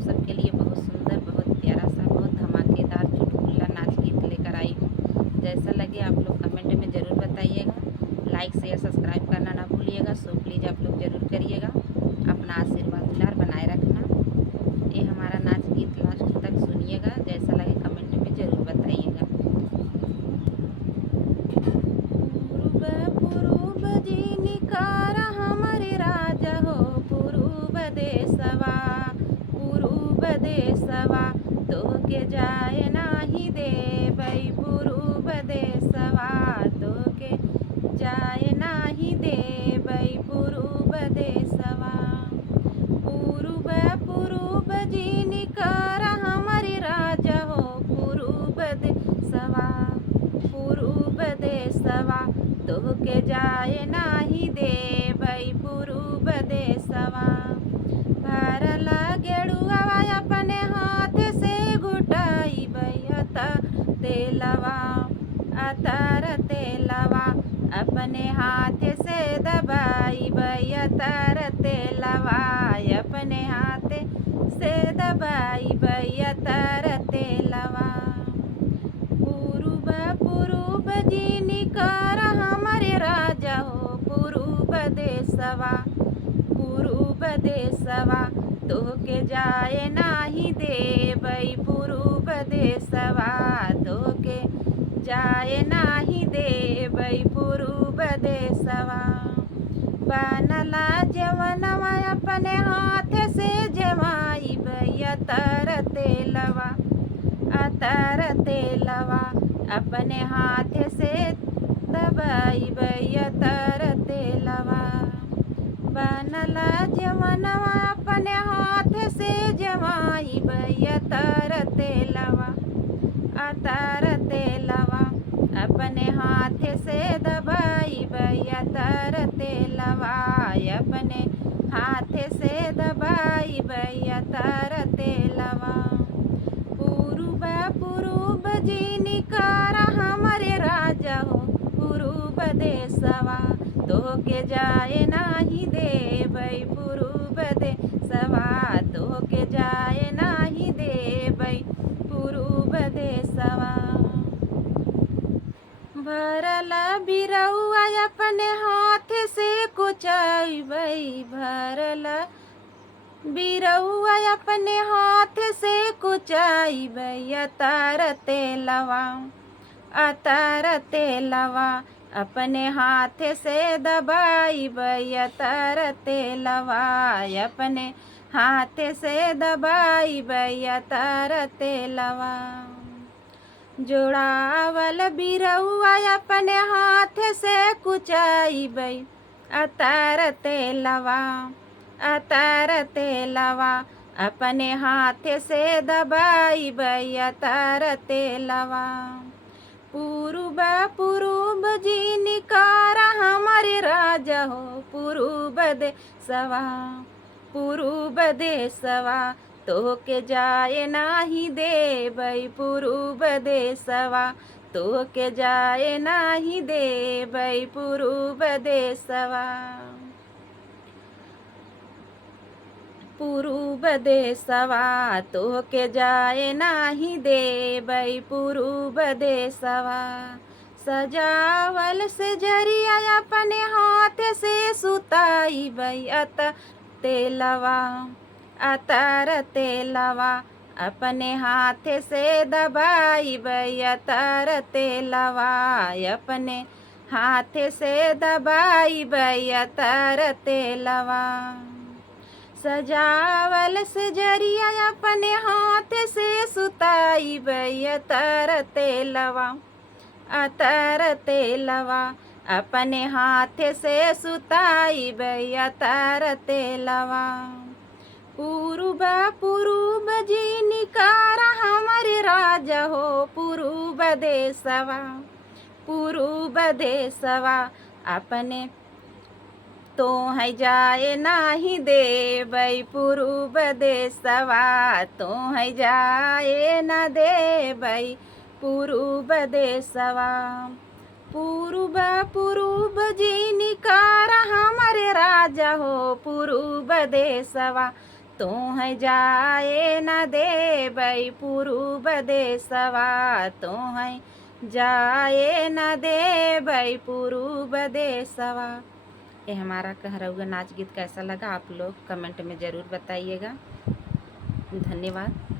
आप सबके लिए बहुत सुंदर, बहुत प्यारा सा, बहुत धमाकेदार चुटकुला नाच गीत लेकर आई हूँ। जैसा लगे आप लोग कमेंट में ज़रूर बताइएगा। लाइक शेयर सब्सक्राइब करना ना भूलिएगा। सो प्लीज़ आप लोग ज़रूर करिएगा। अपना आशीर्वाद दुलार बनाए रखना। ये हमारा नाच गीत लास्ट तक सुनिएगा। जैसा लगे कमेंट में ज़रूर बताइएगा। पूर्व पूर्व जिनिकार हमारे राजा हो, पूर्व देशवा, पूर्व देशवा, तोके जाए नाही देबै, पूर्व देशवा, तोके जाए नाही देबै, पूर्व देशवा। पूर्व पूर्व जिनिकार हमारे राजा हो, पूर्व देशवा, पूर्व देशवा, तोके जाए नाही देबै, पूर्व देशवा। भरला गेड़ुआ अपने हाथ से घुटाइबै, तेलवा, अतर तेलवा, अपने हाथ से दबाइबै, अतर तेलवा, अपने हाथ से दबाइबै, अतर तेलवा। पूर्व पूर्व जिनिकार हमारे राजा हो, पूर्व देशवा, पूर्व देशवा, तोके जाए नाही देबै, पूर्व देशवा, तोके जाए नाही देबै, पूर्व देशवा। बनला जवनवा अपने हाथ से जमाइबै, अतर तेलवा, अतर तेलवा, अपने हाथ से दबाइबै, अतर तेलवा। बनला जवनवा अपने हाथ से जमाइबै, अतर तेलवा, अतर तेलवा, अपने हाथ से दबाइबै, अतर तेलवा, अपने हाथ से दबाइबै, अतर तेलवा। पूर्व पूर्व जिनिकार हमारे राजा हो, पूर्व देशवा, तोके जाए नाही देबै, पूर्व देशवा, तोके जाए नाही देबै, पूर्व देशवा। भरला बिरौआ अपने हाथ से कुचाइबै, भरला बिरौआ अपने हाथ से कुचाइबै, अतर तेलवा, अतर तेलवा, अपने हाथ से दबाइबै, अतर तेलवा, अपने हाथ से दबाइबै, अतर तेलवा। जोड़ावल बिरौआ अपने हाथ से कुचाइबै, अतर तेलवा, अतर तेलवा, अपने हाथ से दबाइबै, अतर तेलवा। पूर्व पूर्व जिनिकार हमारे राजा हो, पूर्व देशवा, पूर्व देशवा, तोके जाए नाही देबै, पूर्व देशवा, तोके जाए नाही देबै, पूर्व देशवा। पूर्व देशवा, तोके जाए नाही देबै, पूर्व देशवा। सजावल से जरिया अपने हाथ से सुताइबै, अतर तेलवा, अतर तेलवा, अपने हाथ से दबाइबै, अतर तेलवा, अपने हाथ से दबाइबै, अतर तेलवा। सजावल से जरिया अपने हाथ से सुताइबै, अतर तेलवा, अतर तेलवा, अपने हाथ से सुताइबै, अतर तेलवा। पूर्व पूर्व जिनिकार हमारे राजा हो, पूर्व देशवा, पूर्व देशवा, अपने तो है जाए नाही देबै, पूर्व देशवा, तो है जाए न देबै, पूर्व देशवा। पूर्व पूर्व जिनिकार हमारे राजा हो, पूर्व देशवा, तो है जाए न देबै पूर्व देशवा, तो है जाए न देबै पूर्व देशवा। ये हमारा कहरौआ नाच गीत कैसा लगा आप लोग कमेंट में ज़रूर बताइएगा। धन्यवाद।